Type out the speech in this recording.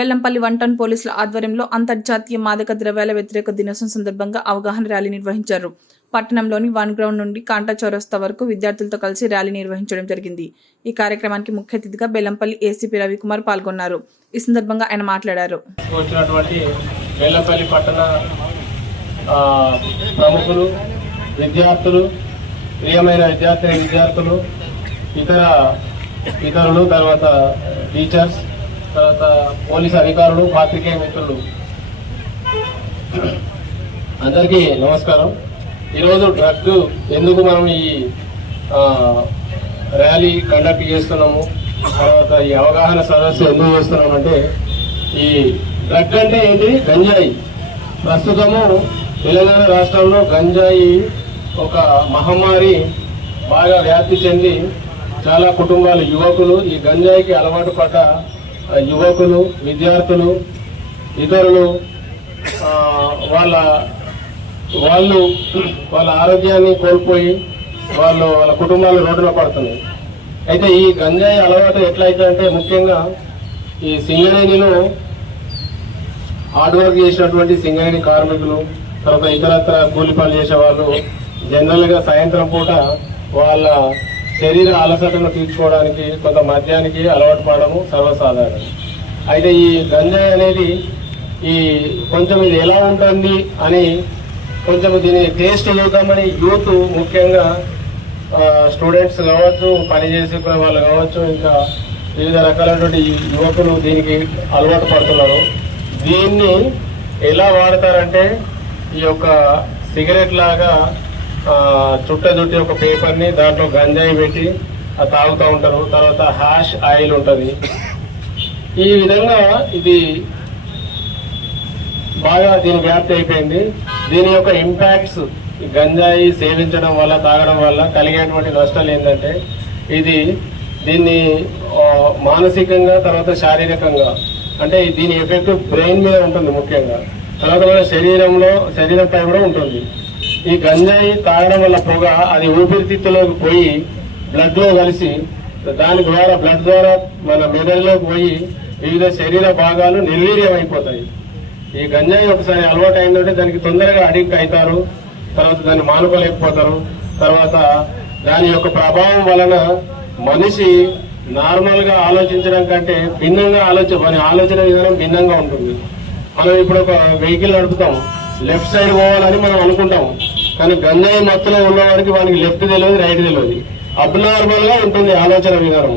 Bellampalli one town పోలీసుల ఆధ్వర్యంలో అంతర్జాతీయ మాదక ద్రవ్యాల వ్యతిరేక దినోత్సవం సందర్భంగా అవగాహన ర్యాలీ నిర్వహించారు. పట్టణంలోని వన్ గ్రౌండ్ నుండి కాంటా చౌరస్తా వరకు విద్యార్థులతో కలిసి ర్యాలీ నిర్వహించడం జరిగింది. ఈ కార్యక్రమానికి ముఖ్య అతిథిగా బెల్లంపల్లి ఏసీపీ రవికుమార్ పాల్గొన్నారు. ఈ సందర్భంగా ఆయన మాట్లాడారు. వచ్చినటువంటి పట్టణ ప్రముఖులు విద్యార్థులు ప్రియమైన విద్యార్థి విద్యార్థులు ఇతర ఇతరులు తర్వాత టీచర్స్ తర్వాత పోలీస్ అధికారులు పాత్రికేయ మిత్రులు. అందరికీ నమస్కారం. ఈరోజు డ్రగ్ ఎందుకు మనం ఈ ర్యాలీ కండక్ట్ చేస్తున్నాము? తర్వాత ఈ అవగాహన సదస్సు ఎందుకు చేస్తున్నామంటే ఈ డ్రగ్ అంటే ఏంటి? గంజాయి. ప్రస్తుతము తెలంగాణ రాష్ట్రంలో గంజాయి ఒక మహమ్మారి బాగా వ్యాప్తి చెంది చాలా కుటుంబాలు యువకులు ఈ గంజాయికి అలవాటు పడ్డ యువకులు విద్యార్థులు ఇతరులు వాళ్ళ వాళ్ళు వాళ్ళ ఆరోగ్యాన్ని కోల్పోయి వాళ్ళు వాళ్ళ కుటుంబాలు రోడ్డున పడుతున్నాయి అయితే ఈ గంజాయి అలవాటు ఎట్లయితే ముఖ్యంగా ఈ సింగరేణిలో హార్డ్ వర్క్ చేసినటువంటి సింగరేణి కార్మికులు తర్వాత ఇతరత్ర కూలి పనులు చేసే వాళ్ళు జనరల్గా సాయంత్రం పూట వాళ్ళ శరీర అలసటను తీర్చుకోవడానికి కొంత మద్యానికి అలవాటు పడము సర్వసాధారణం. అయితే ఈ గంజాయి అనేది ఈ కొంచెం ఇది ఎలా ఉంటుంది అని కొంచెం దీని టేస్ట్ చూద్దామని యూత్ ముఖ్యంగా స్టూడెంట్స్ కావచ్చు పని వాళ్ళు కావచ్చు ఇంకా వివిధ రకాలైనటువంటి యువకులు దీనికి అలవాటు పడుతున్నారు. దీన్ని ఎలా వాడతారంటే ఈ యొక్క సిగరెట్ లాగా చుట్ట చుట్టి ఒక పేపర్ని దాంట్లో గంజాయి పెట్టి తాగుతూ ఉంటారు. తర్వాత హ్యాష్ ఆయిల్ ఉంటుంది. ఈ విధంగా ఇది బాగా దీని వ్యాప్తి అయిపోయింది. దీని యొక్క ఇంపాక్ట్స్ గంజాయి సేవించడం వల్ల తాగడం వల్ల కలిగేటువంటి నష్టాలు ఏంటంటే ఇది దీన్ని మానసికంగా తర్వాత శారీరకంగా అంటే దీని ఎఫెక్ట్ బ్రెయిన్ మీద ఉంటుంది ముఖ్యంగా. తర్వాత మన శరీరంలో శరీరంపై కూడా ఉంటుంది. ఈ గంజాయి తాగడం వల్ల పొగ అది ఊపిరితిత్తులోకి పోయి బ్లడ్లో కలిసి దాని ద్వారా బ్లడ్ ద్వారా మన మెదడులోకి పోయి వివిధ శరీర భాగాలు నిర్వీర్యం అయిపోతాయి ఈ గంజాయి ఒకసారి అలవాటు అయిందంటే దానికి తొందరగా అడిక్ట్ అవుతారు తర్వాత దాన్ని మానుకోలేకపోతారు తర్వాత దాని యొక్క ప్రభావం వలన మనిషి నార్మల్గా ఆలోచించడం కంటే భిన్నంగా ఆలోచన మన ఆలోచన విధానం భిన్నంగా ఉంటుంది. మనం ఇప్పుడు ఒక వెహికల్ నడుపుతాం లెఫ్ట్ సైడ్ పోవాలని మనం అనుకుంటాం. కానీ గంజాయి మత్తులో ఉన్నవాడికి వానికి లెఫ్ట్ తెలియదు రైట్ తెలియదు. అబ్నార్మల్గా ఉంటుంది ఆలోచన విధానం